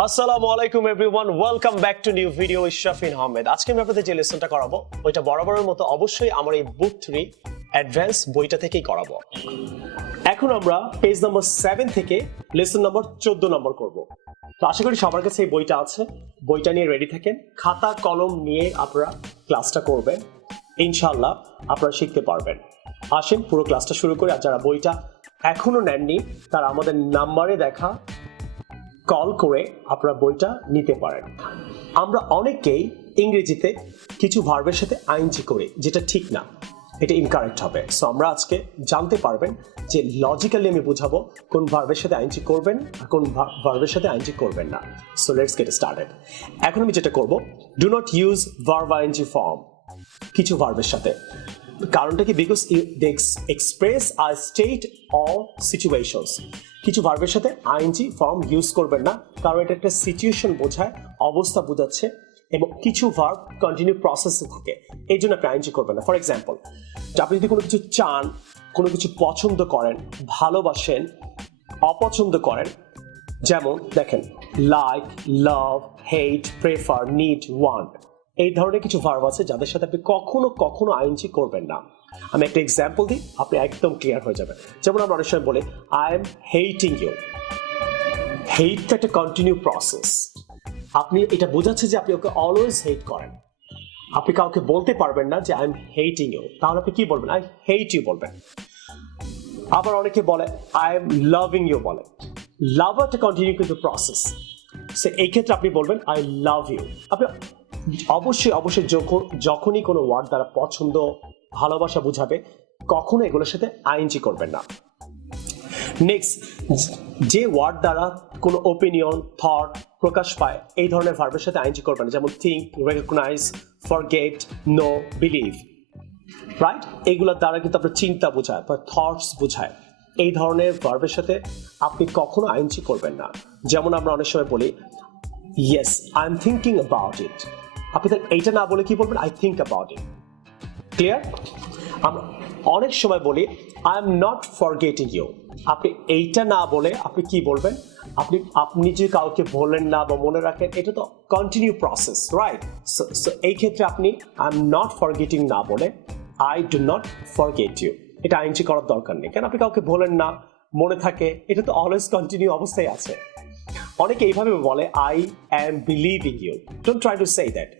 আসসালামু আলাইকুম everyone, welcome back to new video with Shafin Ahmed. আজকে আমি আপনাদের যে লেসনটা করাবো ওইটা বরাবরের মতো অবশ্যই আমার এই বুক 3 অ্যাডভান্স বইটা থেকেই করাবো। এখন আমরা পেজ নাম্বার 7 থেকে লেসন নাম্বার 14 নম্বর করব। তো আশা করি সবার কাছে এই বইটা আছে, বইটা নিয়ে রেডি থাকেন, খাতা কলম নিয়ে আপনারা ক্লাসটা করবেন, ইনশাআল্লাহ আপনারা শিখতে পারবেন। আসেন পুরো ক্লাসটা শুরু করি। আর যারা বইটা এখনো নেননি তারা আমাদের নাম্বারে দেখা কল করে আপনারা বইটা নিতে পারেন। আমরা অনেকেই ইংরেজিতে কিছু ভার্বের সাথে আইএনজি করি, যেটা ঠিক না, এটা ইনকারেক্ট হবে। সো আমরা আজকে জানতে পারবেন যে লজিক্যালি আমি বুঝাবো কোন ভার্বের সাথে আইএনজি করবেন আর কোন ভার্বের সাথে আইএনজি করবেন না। So let's get started. এখন আমি যেটা করব, do not use verb ING form কিছু ভার্বের সাথে। কারণটা কি? Because they express a state or situations. কিছু ভার্বের সাথে আইএনজি ফর্ম ইউজ করবেন না, কারণ এটা একটা সিচুয়েশন বোঝায়, অবস্থা বোঝাচ্ছে, এবং কিছু ভার্ব কন্টিনিউ প্রসেসে থাকে, এই জন্য আপনি আইএনজি করবেন না। ফর এক্সাম্পল, আপনি যদি কোনো কিছু চান, কোনো কিছু পছন্দ করেন, ভালোবাসেন, অপছন্দ করেন, যেমন দেখেন like, love, hate, prefer, need, want, এই ধরনের কিছু ভার্ব আছে যাদের সাথে আপনি কখনো কখনো আইএনজি করবেন না। আমি একটা এক্সাম্পল দিই, আপনি একদম ক্লিয়ার হয়ে যাবেন। যেমন আমরা অনেক সময় বলি আই এম হেটিং ইউ। হেটটা একটা কন্টিনিউ প্রসেস। আপনি এটা বোঝাচ্ছে যে আপনি ওকে অলওয়েজ হেট করেন। আপনি কাউকে বলতে পারবেন না যে আই এম হেটিং ইউ, তাহলে আপনি কি বলবেন? আই হেট ইউ বলবেন। আবার অনেকে বলে আই এম লাভিং ইউ বলে। লাভ একটা কন্টিনিউ কিন্তু প্রসেস। সো এই ক্ষেত্রে আপনি বলবেন আই লাভ ইউ। আপনি অবশ্যই অবশ্যই যখনই কোনো ওয়ার্ড দ্বারা পছন্দ, ভালোবাসা বুঝাবে, কখনো এগুলোর সাথে আইএনজি করবেন না। নেক্সট, যে ওয়ার্ড দ্বারা কোনো ওপিনিয়ন, থট প্রকাশ পায়, এই ধরনের ভার্বের সাথে আইএনজি করবেন না। যেমন think, recognise, forget, know, believe, right? এগুলোর দ্বারা কিন্তু আপনার চিন্তা বোঝায় বা থটস বোঝায়। এই ধরনের ভার্বের সাথে আপনি কখনো আইএনজি করবেন না। যেমন আমরা অনেক সময় বলি yes I am thinking about it. আপনি এইটা না বলে কি বলবেন? I think about it. Clear? আমরা অনেক সময় বলি I am not forgetting you. আপনি এইটা না বলে আপনি কি বলবেন? আপনি যে কাউকে বলেন না বা মনে রাখেন, এটা তো কন্টিনিউ প্রসেস, রাইট? সো এই ক্ষেত্রে আপনি আই এম নট ফরগেটিং না বলে I do not forget you, এটা আইএনজি করার দরকার নেই। কেন? আপনি কাউকে বলেন না, মনে থাকে, এটা তো অলওয়েজ কন্টিনিউ অবস্থায় আছে। অনেকে এইভাবে বলে I am believing you. Don't try to say that.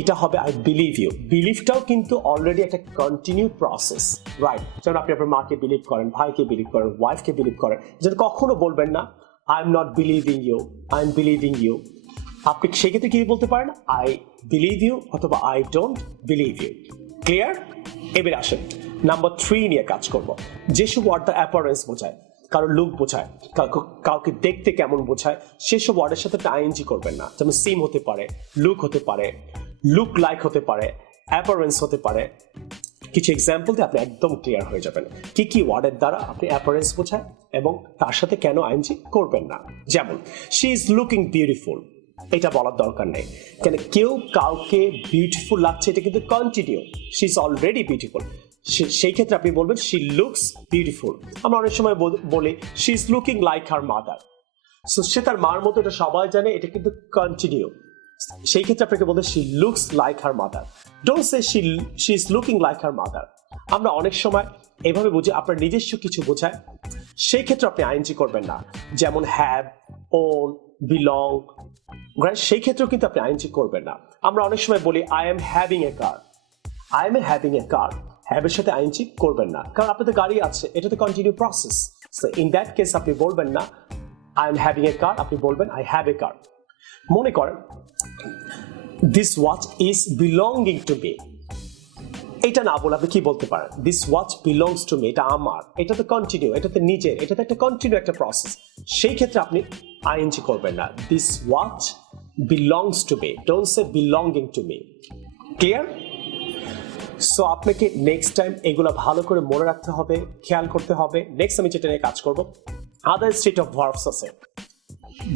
এটা হবে আই বিলিভ ইউ। বিলিভটাও কিন্তু অলরেডি একটা কন্টিনিউ প্রসেস, রাইট? যেমন আপনি আপনার মাকে বিলিভ করেন, ভাইকে বিলিভ করেন, ওয়াইফকে বিলিভ করেন, যেটা কখনো বলবেন না I am not believing you, I am believing you. আপনি সেক্ষেত্রে কি বলতে পারেন? আই বিলিভ ইউ অথবা I don't believe you. Clear? এবার আসেন নাম্বার 3 নিয়ে কাজ করব। যেসব ওয়ার্ড দ্য অ্যাপারেন্স বোঝায়, কারো লুক বোঝায়, কাউকে দেখতে কেমন বোঝায়, সেসব ওয়ার্ডের সাথে আইএনজি করবেন না। যেমন সিম হতে পারে, লুক হতে পারে, লুক লাইক হতে পারে, অ্যাপারেন্স হতে পারে। কিছু এক্সাম্পল দিয়ে আপনি একদম ক্লিয়ার হয়ে যাবেন কি কি ওয়ার্ডের দ্বারা আপনি অ্যাপারেন্স বোঝায় এবং তার সাথে কেন আইএনজি করবেন না। যেমন শি ইজ লুকিং বিউটিফুল, এটা বলার দরকার নেই। কেন? কেউ কাউকে বিউটিফুল লাগছে, এটা কিন্তু continue, she is already beautiful. সেই ক্ষেত্রে আপনি বলবেন শি লুকস বিউটিফুল। আমরা অনেক সময় বলি she is looking like her mother. So সে তার মার মতো, এটা সবাই জানে, এটা কিন্তু কন্টিনিউ। সেই ক্ষেত্রে আপনাকে বলতে she looks like her mother. Don't say she is looking like her mother. আমরা অনেক সময় এভাবে বুঝি আপনার নিজস্ব কিছু বোঝায়, সেই ক্ষেত্রে আপনি আইএনজি করবেন না। যেমন হ্যাভ, ওন, বিলং, সেই ক্ষেত্রেও কিন্তু আপনি আইএনজি করবেন না। আমরা অনেক সময় বলি I am having a car, I am having a car, হ্যাভের সাথে আইএনজি করবেন না, কারণ আপনাদের গাড়ি আছে, এটা তো continue process. So in that case আপনি বলবেন না আই এম হ্যাভিং এ কার, আপনি বলবেন আই হ্যাভ এ কার। মনে করেন this watch is belonging to me, এটা না বলে আপনি কি বলতে পারেন? This watch belongs to me, এটা আমার, এটা তো কন্টিনিউ, এটা তো নিজের, এটা তো একটা কন্টিনিউ একটা প্রসেস। সেই ক্ষেত্রে আপনি আইএনজি করবেন না। This watch belongs to me, don't say belonging to me. Clear? So আপনাকে নেক্সট টাইম এগুলো ভালো করে মনে রাখতে হবে, খেয়াল করতে হবে। নেক্সট আমি যেটা নিয়ে কাজ করব, আদার স্টেট অফ ভার্বস আছে,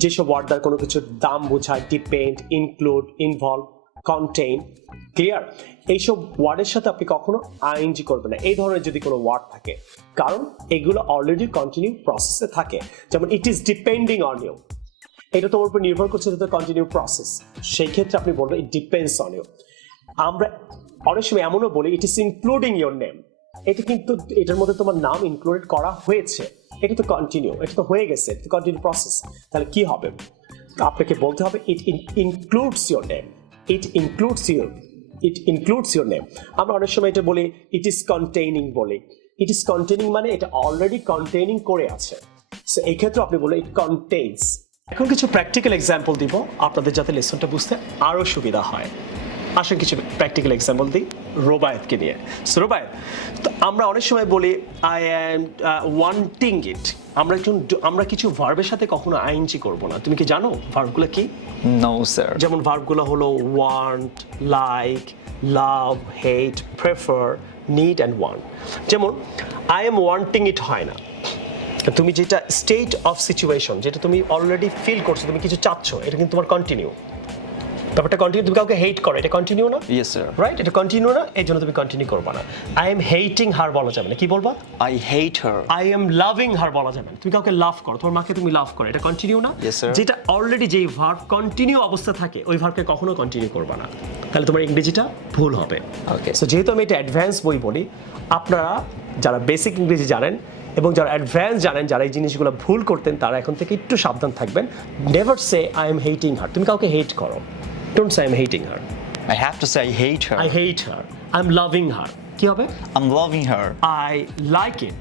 যেসব ওয়ার্ড দ্বারা কোনো কিছুর দাম বোঝায়, depend, include, involve, contain. Clear? এইসব ওয়ার্ডের সাথে আপনি কখনো আইএনজি করবেন না, এই ধরনের যদি কোনো ওয়ার্ড থাকে, কারণ এগুলো অলরেডি কন্টিনিউ প্রসেসে থাকে। যেমন it is depending on you, এটা তোমার উপর নির্ভর করছে এটা কন্টিনিউ প্রসেস, সেই ক্ষেত্রে আপনি বলবেন ইট ডিপেন্ডস অন ইউ। আমরা অনেক সময় এমনও বলি it is including your name, এটা কিন্তু এটার মধ্যে তোমার নাম ইনক্লুডেড করা হয়েছে, এটা তো কন্টিনিউ, এটা তো হয়ে গেছে, এটা তো কন্টিনিউ প্রসেস। তাহলে কি হবে, আপনাকে বলতে হবে it includes your name, it includes your name. আমরা অনেক সময় এটা বলি ইট ইজ কন্টেইনিং বলি, ইট ইজ কন্টেইনিং মানে এটা অলরেডি কন্টেইনিং করে আছে, সো এই ক্ষেত্রে আপনি বললেন ইট কন্টেইনস। এখন কিছু প্র্যাকটিক্যাল এক্সাম্পল দিব আপনাদের যাতে লেসনটা বুঝতে আরো সুবিধা হয়। আসেন কিছু প্র্যাকটিক্যাল এক্সাম্পল দিই রোবায়েতকে নিয়ে। সো রোবায়েত, তো আমরা অনেক সময় বলি আই অ্যাম ওয়ান্টিং ইট, আমরা কিছু ভার্বের সাথে কখনো আইএনজি করব না। তুমি কি জানো ভার্বগুলো কি? No sir. যেমন ভার্বগুলো হলো want, like, love, hate, prefer, need and want. যেমন আই এম ওয়ান্টিং ইট হয় না, তুমি যেটা স্টেট অফ সিচুয়েশন, যেটা তুমি অলরেডি ফিল করছো, তুমি কিছু চাচ্ছ, এটা কিন্তু তোমার কন্টিনিউ। ব্যাপারটা কন্টিনিউ, তুমি কাউকে হেট করো, এটা কন্টিনিউ না? Yes sir. রাইট, এটা কন্টিনিউ না, এই জন্য তুমি কন্টিনিউ করবা না। আই এম হেটিং হার বলা যাবে না, কি বলবা? I hate her. I am loving her বলা যাবে না, তুমি কাউকে লাভ করো, তোমার মাকে তুমি লাভ করো, এটা কন্টিনিউ না? Yes, sir. যেটা অলরেডি যেই ভার্ব কন্টিনিউ অবস্থা থাকে ওই ভার্বকে কখনো কন্টিনিউ করবা না, তাহলে তোমার ইংরেজিটা ভুল হবে। ওকে। সো যেহেতু আমি এটা অ্যাডভান্স বই বলি, আপনারা যারা বেসিক ইংরেজি জানেন এবং যারা অ্যাডভান্স জানেন, যারা এই জিনিসগুলো ভুল করতেন, তারা এখন থেকে একটু সাবধান থাকবেন। Never say I am hating her, তুমি কাউকে হেট করো, don't say I am hating her. I have to say I hate her. I hate her, I'm loving her, কি হবে? I'm loving her. I like it,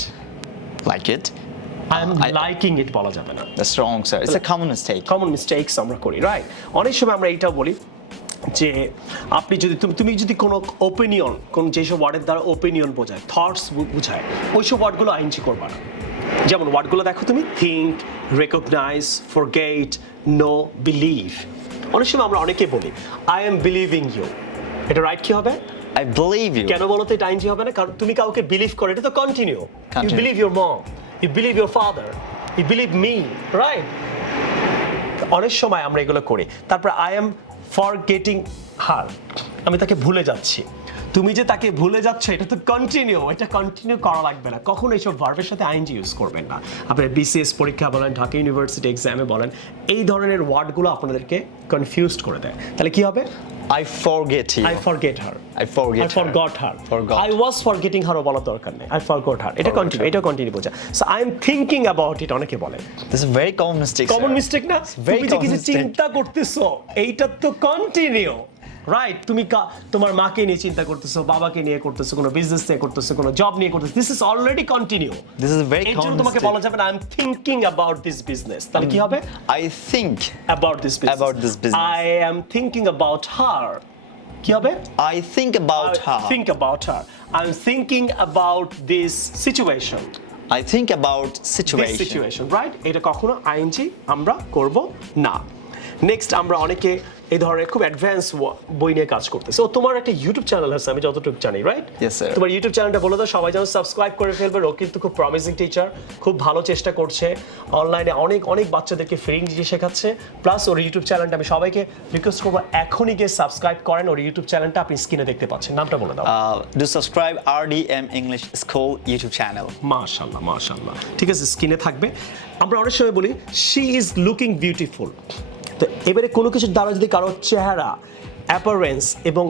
Like it? I'm liking it বলা যাবে না। That's wrong, sir. It's a common mistake. Common mistakes আমরা করি, right? অনেক সময় আমরা এইটাও বলি যে আপনি যদি তুমি যদি কোনো ওপিনিয়ন, কোন যেসব ওয়ার্ডের দ্বারা ওপিনিয়ন বোঝায়, থটস বোঝায়, ওইসব ওয়ার্ডগুলো আইনজি করবা না। যেমন ওয়ার্ডগুলো দেখো তুমি, think, recognise, forget, know, believe. অনেক সময় আমরা অনেকে বলি আই এম বিলিভিং ইউ, এটা রাইট কি হবে? I believe you. কেন বলো তো এটা আইনজি হবে না? কারণ তুমি কাউকে বিলিভ করো, এটা তো continue. You Continue. Believe your mom, you believe your father, you believe me, right? অনেক সময় আমরা এগুলো করি। তারপর আই এম ফরগেটিং হার, আমি তাকে ভুলে যাচ্ছি। তুমি যে তাকে ভুলে যাচ্ছ এটা তো কন্টিনিউ, এটা কন্টিনিউ করা লাগবে না, কখনো এইসব ভার্বের সাথে আইএনজি ইউজ করবেন না। আপনার বিসিএস পরীক্ষা বলেন, ঢাকা ইউনিভার্সিটি এক্সামে বলেন, এই ধরনের ওয়ার্ডগুলো আপনাদেরকে কনফিউজড করে দেয়। তাহলে কি হবে? I forget you. I forget her, I forget I forgot her, Forgot. I was forgetting her বলার দরকার নেই, I forgot her, এটা কন্টিনিউ, এটা কন্টিনিউ বোঝা। So I am thinking about it অনেকে বলে, This is a very common mistake. Common sir. Mistake না? very তুমি যে common কিছু mistake. চিন্তা করতেছো এইটা তো কন্টিনিউ, রাইট? তুমি তোমার মাকে নিয়ে চিন্তা করতেছো, বাবাকে নিয়ে করতেছো, কোনো বিজনেস নিয়ে করতেছো, কোনো জব নিয়ে করতেছো, this is already continue. This is a very এর জন্য common তোমাকে mistake. বলা যাবে না I M thinking about this business, তাহলে কি হবে? I think about this business, About this business. I am thinking about her, কি হবে? I think about her. Think about her, I'm thinking about this situation, I think about this situation. situation, right? এটা কখনো ING আমরা করব না। Next আমরা অনেকে এই ধরনের খুব অ্যাডভান্স বই নিয়ে কাজ করতেছে। ও তোমার একটা ইউটিউব চ্যানেল আছে আমি যতটুকু জানি, রাইট? Yes, sir. তোমার ইউটিউব চ্যানেলটা বলে দাও, সবাই যেন সাবস্ক্রাইব করে ফেলবে। ও কিন্তু খুব প্রমিসিং টিচার, খুব ভালো চেষ্টা করছে, অনলাইনে অনেক অনেক বাচ্চাদেরকে ফ্রি ইংরেজি শেখাচ্ছে। প্লাস ওর ইউটিউব চ্যানেলটা আমি সবাইকে রিকোয়েস্ট করবো এখনই গিয়ে সাবস্ক্রাইব করেন ওর ইউটিউব চ্যানেলটা, আপনি স্ক্রিনে দেখতে পাচ্ছেন, নামটা বলে দাও। Do subscribe RDM English School YouTube channel. মাশাআল্লাহ, মাশাআল্লাহ, ঠিক আছে, স্ক্রিনে থাকবে। আমরা অনেক সময় বলি শি ইজ লুকিং বিউটিফুল, তো এবারে কোনো কিছুর দ্বারা যদি কারো চেহারা, অ্যাপারেন্স এবং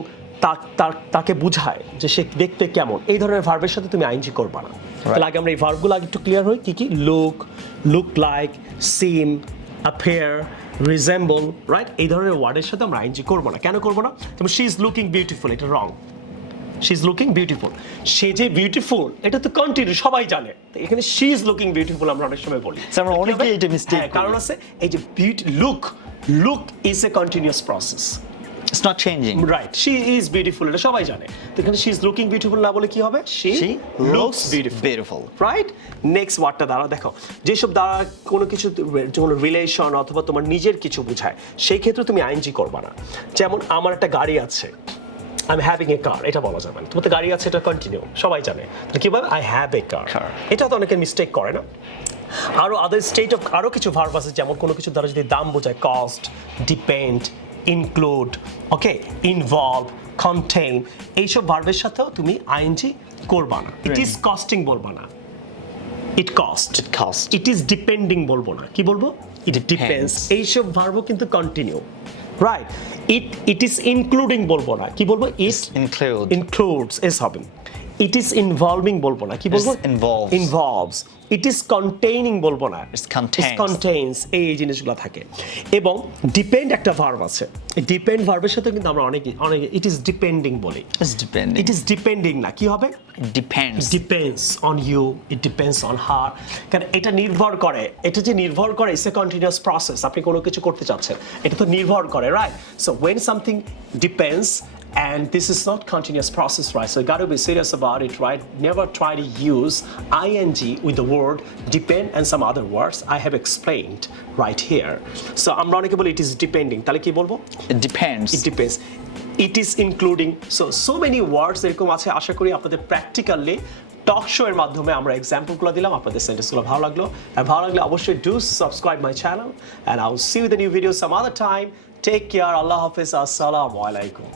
তাকে বুঝায় যে সে দেখতে কেমন, এই ধরনের ভার্বের সাথে তুমি আইএনজি করবা না। তাহলে আগে আমরা এই ভার্বগুলো আগে একটু ক্লিয়ার হই, কি কি? লুক, লুক লাইক, সিম, অ্যাপিয়ার, রিজেম্বল, রাইট? এই ধরনের ওয়ার্ডের সাথে আমরা আইএনজি করবো না। কেন করবো না? যেমন শি ইজ লুকিং বিউটিফুল, এটা রং। শি ইজ লুকিং বিউটিফুল, সে যে বিউটিফুল এটা তো কন্টিনিউ, সবাই জানে। তো এখানে শি ইজ লুকিং বিউটিফুল আমরা অনেক সময় বলি, আমরা অনেকেই এটা মিস্টেক হ্যাঁ, কারণ আছে এই যে look is a continuous process, It's not changing. Right? She is beautiful এটা সবাই জানে, তো এখানে শি ইজ লুকিং বিউটিফুল না বলে কি হবে? She looks beautiful, right? Next ওয়ার্ডটা দ্বারা দেখো, যেসব দ্বারা কোনো কিছু, কোনো রিলেশন অথবা তোমার নিজের কিছু বোঝায়, সেই ক্ষেত্রে তুমি আইএনজি করবা না। যেমন আমার একটা গাড়ি আছে, আই এম হ্যাভিং এ কার, এটা বলা যাবে না। তোমার তো গাড়ি আছে, এটা কন্টিনিউ, সবাই জানে। তাহলে কি বলবে? আই হ্যাভ এ কার। এটা তো অনেকে মিস্টেক করে না। আরো আদার স্টেট অফ আরো কিছু ভার্ব আছে, যেমন কোনো কিছু দ্বারা যদি দাম বোঝায়, কস্ট, ডিপেন্ড, ইনক্লুড, ওকে, ইনভলভ, কন্টেইন, এইসব ভার্বের সাথেও তুমি আইএনজি করবা না। ইট ইজ কস্টিং বলবা না, it cost. It cost. It is depending বলবো না, কি বলবো? it depends এইসব ভার্বও কিন্তু continue right it is including বলবো না কি বলবো it includes এস হবে it is involving বলবো না কি বলবো involves it is containing বলবো না it contains এই জিনিসগুলো থাকে এবং depend একটা ভার্ব আছে depend ভার্বের সাথে কিন্তু আমরা অনেক it is depending বলি it is depending না কি হবে depends on you it depends on her কারণ এটা নির্ভর করে এটা যে নির্ভর করে it's a continuous process আপনি কোনো কিছু করতে চাচ্ছেন এটা তো নির্ভর করে right so when something depends and this is not continuous process right so you got to be serious about it right never try to use ing with the word depend and some other words I have explained right here so আমরা অনেকে বলি it is depending তাহলে কি বলবো it depends it is including so many words এরকম আছে আশা করি আপনাদের practically টক শো এর মাধ্যমে আমরা এক্সাম্পলগুলো দিলাম আপনাদের সেন্টেন্সগুলো ভালো লাগলো আর ভালো লাগলে অবশ্যই do subscribe my channel and I will see you with a new video some other time take care Allah Hafiz assalamu alaikum